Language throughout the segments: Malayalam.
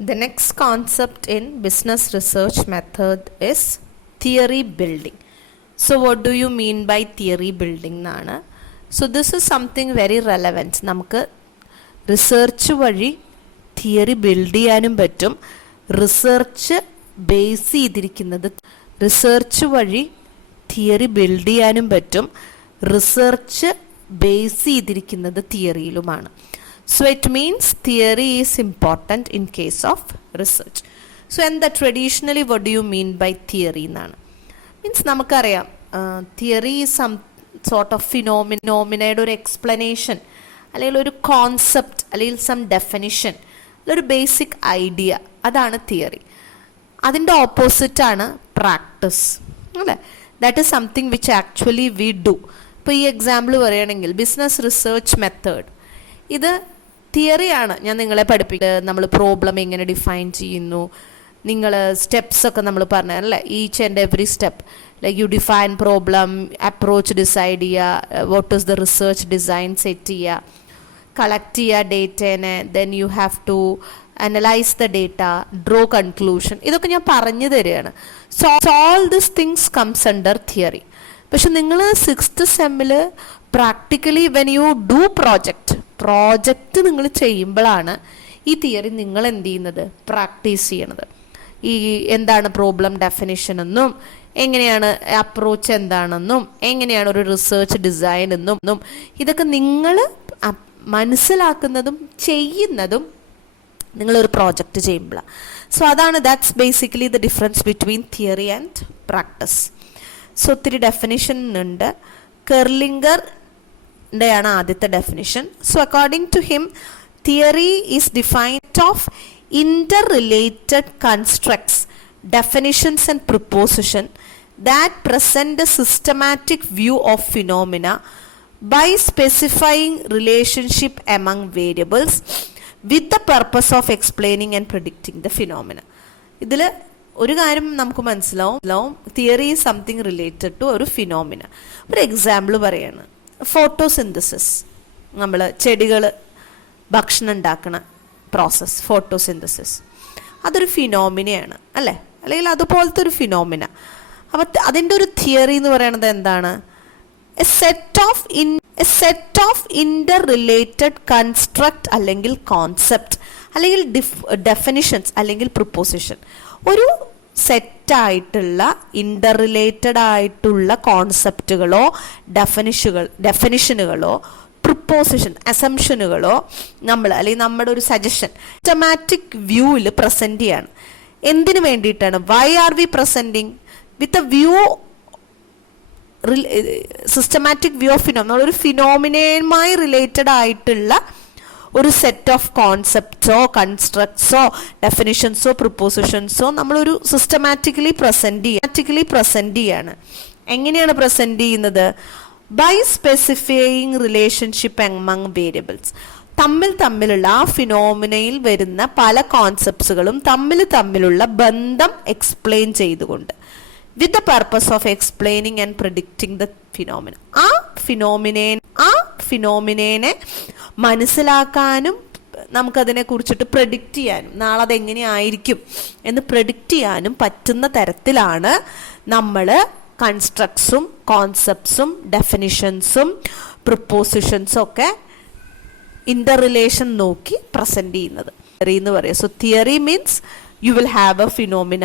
The next concept in business research method is theory building. So what do you mean by theory building? So this is something very relevant. നമുക്ക് റിസർച്ച് വഴി തിയറി ബിൽഡ് ചെയ്യാനും പറ്റും. റിസർച്ച് ബേസ് ചെയ്തിരിക്കുന്നത് റിസർച്ച് വഴി തിയറി ബിൽഡ് ചെയ്യാനും പറ്റും. റിസർച്ച് ബേസ് ചെയ്തിരിക്കുന്നത് തിയറിയിലുമാണ്. So it means theory is important in case of research. So and the traditionally what do you mean by theory? Means നമുക്കറിയാം theory is some sort of phenomenയുടെ ഒരു എക്സ്പ്ലനേഷൻ അല്ലെങ്കിൽ ഒരു കോൺസെപ്റ്റ് അല്ലെങ്കിൽ സം ഡെഫിനിഷൻ ഒരു ബേസിക് ഐഡിയ, അതാണ് തിയറി. അതിൻ്റെ ഓപ്പോസിറ്റാണ് പ്രാക്ടീസ്, അല്ലേ? That is something which actually we do. ഇപ്പോൾ ഈ എക്സാമ്പിൾ പറയുകയാണെങ്കിൽ ബിസിനസ് റിസർച്ച് മെത്തേഡ്, ഇത് തിയറിയാണ്. ഞാൻ നിങ്ങളെ പഠിപ്പിക്കുന്നത് നമ്മൾ പ്രോബ്ലം എങ്ങനെ ഡിഫൈൻ ചെയ്യുന്നു, നിങ്ങൾ സ്റ്റെപ്സ് ഒക്കെ നമ്മൾ പറഞ്ഞല്ലേ, each and every step. Like you define problem, approach decide ചെയ്യുക, what is the research design set ചെയ്യുക, കളക്ട് ചെയ്യുക ഡേറ്റേനെ, then you have to analyse the data, draw conclusion. ഇതൊക്കെ ഞാൻ പറഞ്ഞു തരികയാണ്. So all this things comes under theory. പക്ഷെ നിങ്ങൾ 6th സെമ്മിൽ practically when you do project നിങ്ങൾ ചെയ്യുമ്പോഴാണ് ഈ തിയറി നിങ്ങൾ എന്ത് ചെയ്യുന്നത്, പ്രാക്ടീസ് ചെയ്യണത്. ഈ എന്താണ് പ്രോബ്ലം ഡെഫിനിഷൻ എന്നും, എങ്ങനെയാണ് അപ്രോച്ച് എന്താണെന്നും, എങ്ങനെയാണ് ഒരു റിസർച്ച് ഡിസൈൻ എന്നും, ഇതൊക്കെ നിങ്ങൾ മനസ്സിലാക്കുന്നതും ചെയ്യുന്നതും നിങ്ങളൊരു പ്രോജക്റ്റ് ചെയ്യുമ്പോഴാണ്. സോ അതാണ്, that's basically the difference between theory and practice. So ഒത്തിരി ഡെഫിനിഷൻ ഉണ്ട്. കെർലിംഗറിൻ്റെയാണ് ആദ്യത്തെ definition. So according to him, theory is defined of interrelated constructs, definitions and proposition that present a systematic view of phenomena by specifying relationship among variables with the purpose of explaining and predicting the phenomena. ഇതിൽ ഒരു കാര്യം നമുക്ക് മനസ്സിലാവും, theory is something related to ഒരു ഫിനോമിന. ഒരു എക്സാമ്പിൾ പറയാണ്, ഫോട്ടോസിന്തസിസ്. നമ്മൾ ചെടികൾ ഭക്ഷണം ഉണ്ടാക്കണ പ്രോസസ്സ് ഫോട്ടോസിന്തസിസ്, അതൊരു ഫിനോമിനയാണ്, അല്ലേ? അല്ലെങ്കിൽ അതുപോലത്തെ ഒരു ഫിനോമിന. അപ്പം അതിൻ്റെ ഒരു തിയറി എന്ന് പറയുന്നത് എന്താണ്? A set of Inter related construct അല്ലെങ്കിൽ കോൺസെപ്റ്റ് അല്ലെങ്കിൽ ഡെഫിനിഷൻസ് അല്ലെങ്കിൽ പ്രിപ്പോസിഷൻ. ഒരു സെറ്റായിട്ടുള്ള ഇന്റർ റിലേറ്റഡ് ആയിട്ടുള്ള കോൺസെപ്റ്റുകളോ ഡെഫിനിഷനുകളോ പ്രിപ്പോസിഷൻ അസംഷനുകളോ അല്ലെങ്കിൽ നമ്മുടെ ഒരു സജഷൻ സിസ്റ്റമാറ്റിക് വ്യൂവിൽ പ്രസന്റ് ചെയ്യാണ്. എന്തിനു വേണ്ടിയിട്ടാണ്? Why are we presenting with a view, systematic view of phenomena, ഒരു ഫിനോമിനയുമായി റിലേറ്റഡ് ആയിട്ടുള്ള ഒരു സെറ്റ് ഓഫ് കോൺസെപ്റ്റ്സോ കൺസ്ട്രക്ട്സോ ഡെഫിനിഷൻസോ പ്രിപ്പോസിഷൻസോ നമ്മളൊരു സിസ്റ്റമാറ്റിക്കലി പ്രസന്റ് ചെയ്യാണ്. എങ്ങനെയാണ് പ്രസന്റ് ചെയ്യുന്നത്? By specifying relationship among variables. തമ്മിലുള്ള ആ ഫിനോമിനയിൽ വരുന്ന പല കോൺസെപ്റ്റ്സുകളും തമ്മിലുള്ള ബന്ധം എക്സ്പ്ലെയിൻ ചെയ്തുകൊണ്ട്, with the purpose of explaining and predicting the phenomena. ആ ഫിനോമിനേനെ മനസ്സിലാക്കാനും നമുക്കതിനെ കുറിച്ചിട്ട് പ്രെഡിക്റ്റ് ചെയ്യാനും, നാളെ അതെങ്ങനെയായിരിക്കും എന്ന് പ്രെഡിക്റ്റ് ചെയ്യാനും പറ്റുന്ന തരത്തിലാണ് നമ്മൾ കൺസ്ട്രക്ട്സും കോൺസെപ്റ്റ്സും ഡെഫിനിഷൻസും പ്രിപ്പോസിഷൻസും ഒക്കെ ഇന്റർ റിലേഷൻ നോക്കി പ്രസന്റ് ചെയ്യുന്നത് എന്ന് പറയാം. So theory means you will have A phenomena.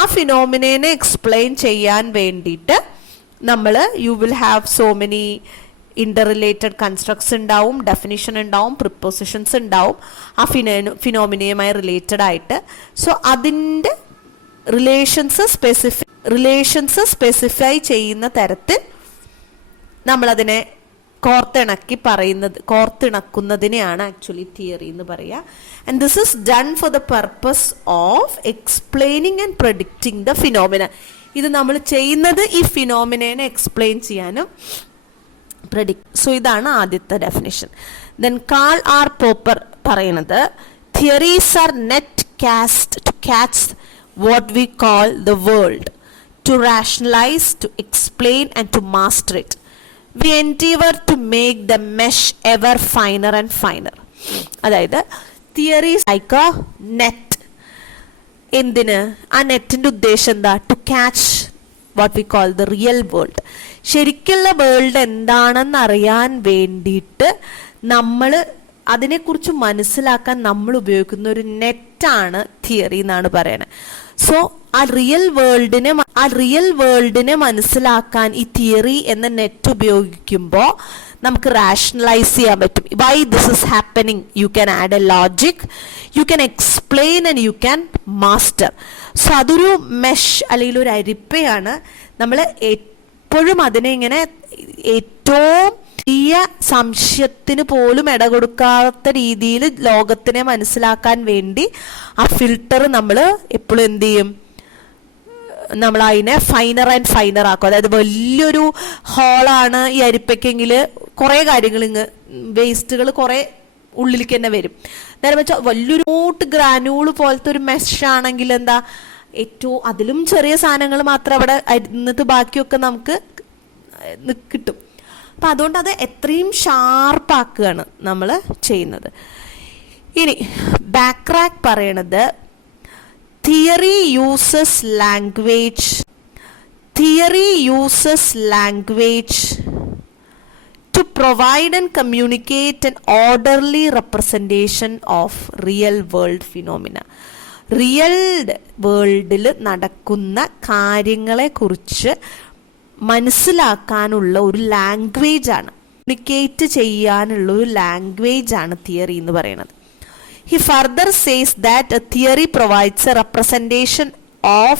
ആ ഫിനോമിനേനെ എക്സ്പ്ലെയിൻ ചെയ്യാൻ വേണ്ടിയിട്ട് you will have so many Inter related constructs ഉണ്ടാവും, ഡെഫിനിഷൻ ഉണ്ടാവും, പ്രിപ്പോസിഷൻസ് ഉണ്ടാവും ആ ഫിനോമിനയുമായി റിലേറ്റഡ് ആയിട്ട്. സോ അതിൻ്റെ റിലേഷൻസ് സ്പെസിഫൈ ചെയ്യുന്ന തരത്തിൽ നമ്മളതിനെ കോർത്തിണക്കുന്നതിനെയാണ് ആക്ച്വലി തിയറി എന്ന് പറയുക. And this is done for the purpose of explaining and predicting the phenomena. ഇത് നമ്മൾ ചെയ്യുന്നത് ഈ ഫിനോമിനേനെ എക്സ്പ്ലെയിൻ ചെയ്യാനും സോ ഇതാണ് ആദ്യത്തെ definition. Then Karl R Popper പറയുന്നത്, theories are net cast to catch what we call the world, to rationalize, to explain and to master it. We endeavor to make the mesh ever finer and finer. അതായത് തിയറീസ് ലൈക്ക് എ നെറ്റ്, എന്തിന്? ആ നെറ്റിന്റെ ഉദ്ദേശം എന്താ? To catch what we call the real world. ശരിക്കുള്ള വേൾഡ് എന്താണെന്ന് അറിയാൻ വേണ്ടിയിട്ട് നമ്മൾ അതിനെക്കുറിച്ച് മനസ്സിലാക്കാൻ നമ്മൾ ഉപയോഗിക്കുന്ന ഒരു നെറ്റാണ് തിയറി എന്നാണ് പറയുന്നത്. സോ ആ റിയൽ വേൾഡിനെ മനസ്സിലാക്കാൻ ഈ തിയറി എന്ന നെറ്റ് ഉപയോഗിക്കുമ്പോൾ നമുക്ക് റാഷണലൈസ് ചെയ്യാൻ പറ്റും. Why this is happening, you can add A logic, you can explain and you can master. So അതൊരു മെഷ് അല്ലെങ്കിൽ ഒരു അരിപ്പയാണ്. നമ്മൾ എപ്പോഴും അതിനെ ഇങ്ങനെ ഏറ്റവും വലിയ സംശയത്തിന് പോലും ഇടകൊടുക്കാത്ത രീതിയിൽ ലോകത്തിനെ മനസ്സിലാക്കാൻ വേണ്ടി ആ ഫിൽട്ടർ നമ്മൾ എപ്പോഴും എന്ത് ചെയ്യും? നമ്മൾ അതിനെ ഫൈനർ ആൻഡ് ഫൈനർ ആക്കും. അതായത് വലിയൊരു ഹോളാണ് ഈ അരിപ്പയ്ക്കെങ്കിൽ കുറേ കാര്യങ്ങൾ വേസ്റ്റുകൾ കുറേ ഉള്ളിലേക്ക് തന്നെ വരും. നേരെ വെച്ചാൽ വലിയൊരു ഗ്രാനൂള് പോലത്തെ ഒരു മെഷ് ആണെങ്കിൽ എന്താ, ഏറ്റവും അതിലും ചെറിയ സാധനങ്ങൾ മാത്രം അവിടെ എന്നിട്ട് ബാക്കിയൊക്കെ നമുക്ക് കിട്ടും. അപ്പം അതുകൊണ്ട് അത് എത്രയും ഷാർപ്പാക്കുകയാണ് നമ്മൾ ചെയ്യുന്നത്. ഇനി ബാക്ക്ട്രാക്ക് പറയണത് theory uses language to provide and communicate an orderly representation of real world phenomena. Real വേൾഡിൽ നടക്കുന്ന കാര്യങ്ങളെ കുറിച്ച് മനസ്സിലാക്കാനുള്ള ഒരു ലാംഗ്വേജ് ആണ്, കമ്മ്യൂണിക്കേറ്റ് ചെയ്യാനുള്ള ഒരു ലാംഗ്വേജ് ആണ് തിയറി എന്ന് പറയുന്നത്. He further says that a theory provides a representation of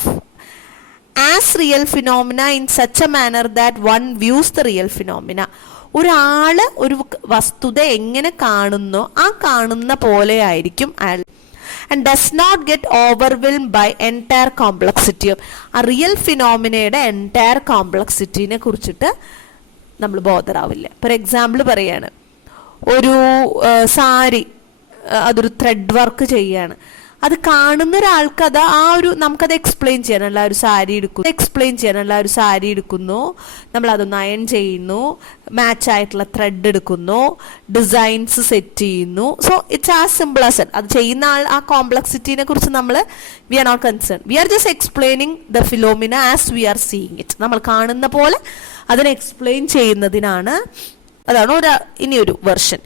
as real phenomena in such a manner that one views the real phenomena. ഒരാള് ഒരു വസ്തുത എങ്ങനെ കാണുന്നോ ആ കാണുന്ന പോലെ ആയിരിക്കും അയാൾ. And does not get overwhelmed by entire complexity of ആ റിയൽ ഫിനോമിനയുടെ എൻറ്റയർ കോംപ്ലക്സിറ്റിനെ കുറിച്ചിട്ട് നമ്മൾ ബോധറാവില്ല. ഫോർ എക്സാമ്പിൾ പറയാണ്, ഒരു സാരി അതൊരു ത്രെഡ് വർക്ക് ചെയ്യാണ്. അത് കാണുന്ന ഒരാൾക്ക് അത് നമുക്കത് എക്സ്പ്ലെയിൻ ചെയ്യാനുള്ള ഒരു സാരി എടുക്കുന്നു, നമ്മൾ അതൊന്ന് അയൺ ചെയ്യുന്നു, മാച്ച് ആയിട്ടുള്ള ത്രെഡ് എടുക്കുന്നു, ഡിസൈൻസ് സെറ്റ് ചെയ്യുന്നു. So it's as simple as അത് ചെയ്യുന്ന ആൾ ആ കോംപ്ലക്സിറ്റിനെ കുറിച്ച് we are not concern. We are just explaining the phenomena as we are seeing it. നമ്മൾ കാണുന്ന പോലെ അതിനെ എക്സ്പ്ലെയിൻ ചെയ്യുന്നതിനാണ്. അതാണ് ഇനിയൊരു version.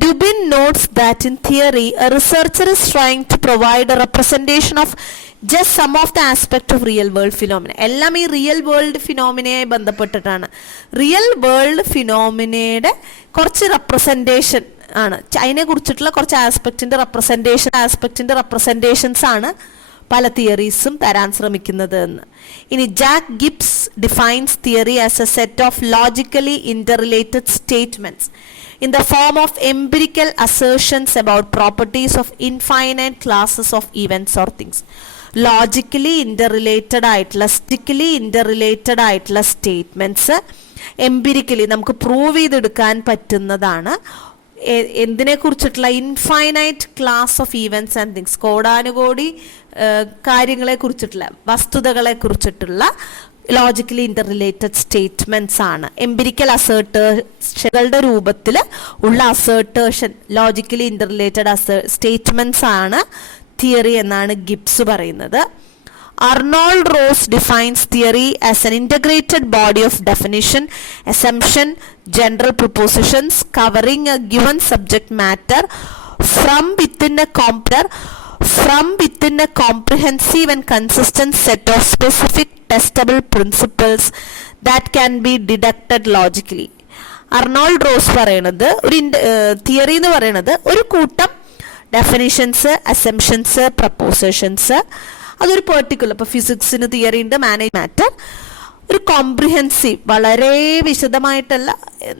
Dubin notes that in theory, a researcher is trying to provide a representation of just some of the aspect of real world phenomena. എല്ലാം ഈ റിയൽ വേൾഡ് ഫിനോമിനയായി ബന്ധപ്പെട്ടിട്ടാണ്. റിയൽ വേൾഡ് ഫിനോമിനയുടെ കുറച്ച് റെപ്രസെൻറ്റേഷൻ ആണ്, അതിനെ കുറിച്ചിട്ടുള്ള കുറച്ച് ആസ്പെക്റ്റിന്റെ റെപ്രസെൻറ്റേഷൻസ് ആണ് പല തിയറീസും തരാൻ ശ്രമിക്കുന്നത് എന്ന്. ഇനി Jack Gibbs defines theory as A set of logically interrelated statements in the form of empirical assertions about properties of infinite classes of events or things. Logically interrelated ആയിട്ടുള്ള സ്റ്റേറ്റ്മെന്റ്സ് എംപിരിക്കലി നമുക്ക് പ്രൂവ് ചെയ്തെടുക്കാൻ പറ്റുന്നതാണ്. എന്തിനെ കുറിച്ചിട്ടുള്ള infinite class of events and things, കോടാനുകോടി കാര്യങ്ങളെ കുറിച്ചിട്ടുള്ള വസ്തുതകളെ കുറിച്ചിട്ടുള്ള ലോജിക്കലി ഇന്റർറിലേറ്റഡ് സ്റ്റേറ്റ്മെന്റ്സ് ആണ്. എംപിരിക്കൽ അസേർട്ടേഷനുകളുടെ രൂപത്തിൽ ഉള്ള അസേർട്ടേഷൻ, ലോജിക്കലി ഇന്റർറിലേറ്റഡ് സ്റ്റേറ്റ്മെന്റ്സ് ആണ് തിയറി എന്നാണ് ഗിബ്സ് പറയുന്നത്. Arnold rose defines theory as an integrated body of definition, assumption, general propositions covering a given subject matter from within a comprehensive and consistent set of specific testable principles that can be deducted logically. Arnold rose പറയുന്നത് തിയറി എന്ന് പറയുന്നത് ഒരു കൂട്ടം ഡെഫിനിഷൻസ്, അസംഷൻസ്, പ്രപ്പോസിഷൻസ്, അതൊരു പെർട്ടിക്കുലർ, ഇപ്പോൾ ഫിസിക്സിന് തിയറി ഉണ്ട്, മാനേജ് മാറ്റർ, ഒരു കോംപ്രിഹെൻസീവ്, വളരെ വിശദമായിട്ടല്ല,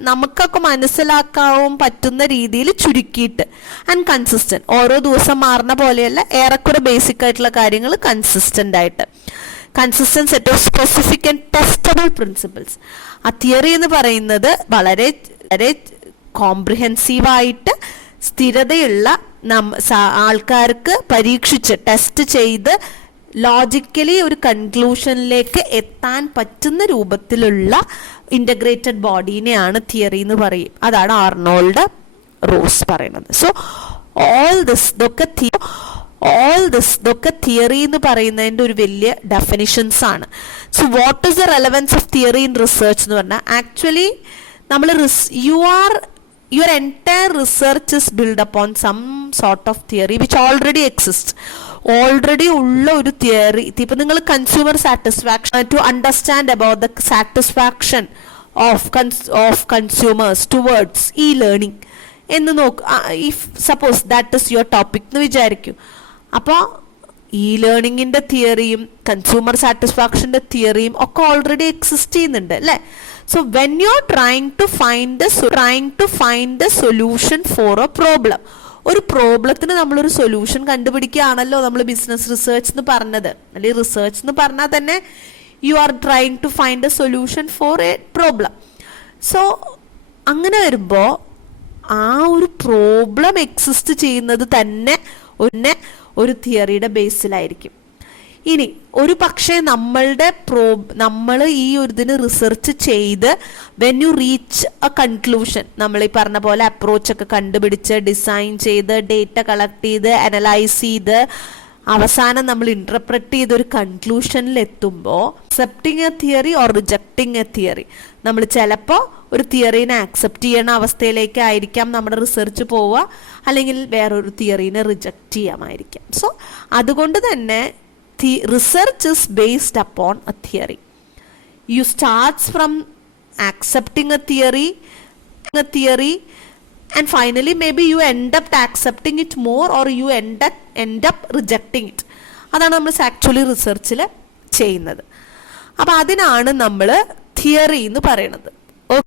നമുക്കൊക്കെ മനസ്സിലാക്കാവും പറ്റുന്ന രീതിയിൽ ചുരുക്കിയിട്ട്, ആൻഡ് കൺസിസ്റ്റന്റ്, ഓരോ ദിവസം മാറുന്ന പോലെയല്ല, ഏറെക്കുറെ ബേസിക് ആയിട്ടുള്ള കാര്യങ്ങൾ കൺസിസ്റ്റന്റ് ആയിട്ട്, consistent set of specific and testable principles. ആ തിയറി എന്ന് പറയുന്നത് വളരെ വളരെ കോംപ്രിഹെൻസീവായിട്ട് സ്ഥിരതയുള്ള ആൾക്കാർക്ക് പരീക്ഷിച്ച് ടെസ്റ്റ് ചെയ്ത് ലോജിക്കലി ഒരു കൺക്ലൂഷനിലേക്ക് എത്താൻ പറ്റുന്ന രൂപത്തിലുള്ള ഇൻ്റഗ്രേറ്റഡ് ബോഡീനെയാണ് തിയറി എന്ന് പറയും. അതാണ് ആർണോൾഡ് റോസ് പറയുന്നത്. സോ ഓൾ ദിസ്, ഇതൊക്കെ ഓൾ ദിസ് ഇതൊക്കെ തിയറി എന്ന് പറയുന്നതിൻ്റെ ഒരു വലിയ ഡെഫിനിഷൻസ് ആണ്. So what is the relevance of theory in research എന്ന് പറഞ്ഞാൽ ആക്ച്വലി നമ്മൾ your entire research is built upon some sort of theory which already exists. Already ഉള്ള ഒരു തിയറി, ഇപ്പം നിങ്ങൾ consumer satisfaction to understand about the satisfaction of consumers towards e learning എന്ന് if suppose that is your topic എന്ന് വിചാരിക്കും. അപ്പോൾ ഇ ലേണിങ്ങിൻ്റെ തിയറിയും കൺസ്യൂമർ സാറ്റിസ്ഫാക്ഷൻ്റെ തിയറിയും ഒക്കെ ഓൾറെഡി എക്സിസ്റ്റ് ചെയ്യുന്നുണ്ട് അല്ലേ? So when you're trying to find a solution for a problem, ഒരു പ്രോബ്ലത്തിന് നമ്മളൊരു സൊല്യൂഷൻ കണ്ടുപിടിക്കുകയാണല്ലോ നമ്മൾ ബിസിനസ് റിസർച്ച് എന്ന് പറഞ്ഞത്, അല്ലെങ്കിൽ റിസർച്ച് എന്ന് പറഞ്ഞാൽ തന്നെ you are trying to find a solution for a problem. So അങ്ങനെ വരുമ്പോൾ ആ ഒരു പ്രോബ്ലം എക്സിസ്റ്റ് ചെയ്യുന്നത് തന്നെ ഒരു തിയറിയുടെ ബേസിലായിരിക്കും. ഇനി ഒരു പക്ഷേ നമ്മൾ ഈ ഒരു ഇതിന് റിസർച്ച് ചെയ്ത് when you reach A conclusion, നമ്മൾ ഈ പറഞ്ഞ പോലെ അപ്രോച്ചൊക്കെ കണ്ടുപിടിച്ച് ഡിസൈൻ ചെയ്ത് ഡേറ്റ കളക്ട് ചെയ്ത് അനലൈസ് ചെയ്ത് അവസാനം നമ്മൾ ഇന്റർപ്രറ്റ് ചെയ്ത് ഒരു കൺക്ലൂഷനിൽ എത്തുമ്പോൾ accepting A theory or rejecting A theory, നമ്മൾ ചിലപ്പോൾ ഒരു തിയറീനെ ആക്സെപ്റ്റ് ചെയ്യുന്ന അവസ്ഥയിലേക്കായിരിക്കാം നമ്മുടെ റിസർച്ച് പോവുക, അല്ലെങ്കിൽ വേറൊരു തിയറീനെ റിജക്റ്റ് ചെയ്യാമായിരിക്കാം. സോ അതുകൊണ്ട് തന്നെ research is based upon a theory. You starts from accepting a theory and finally maybe you end up accepting it more or you end up rejecting it. അതാണ് നമ്മൾ ആക്ച്വലി റിസർച്ചിൽ ചെയ്യുന്നത്. അപ്പോൾ അതിനാണ് നമ്മൾ തിയറി എന്ന് പറയുന്നത്.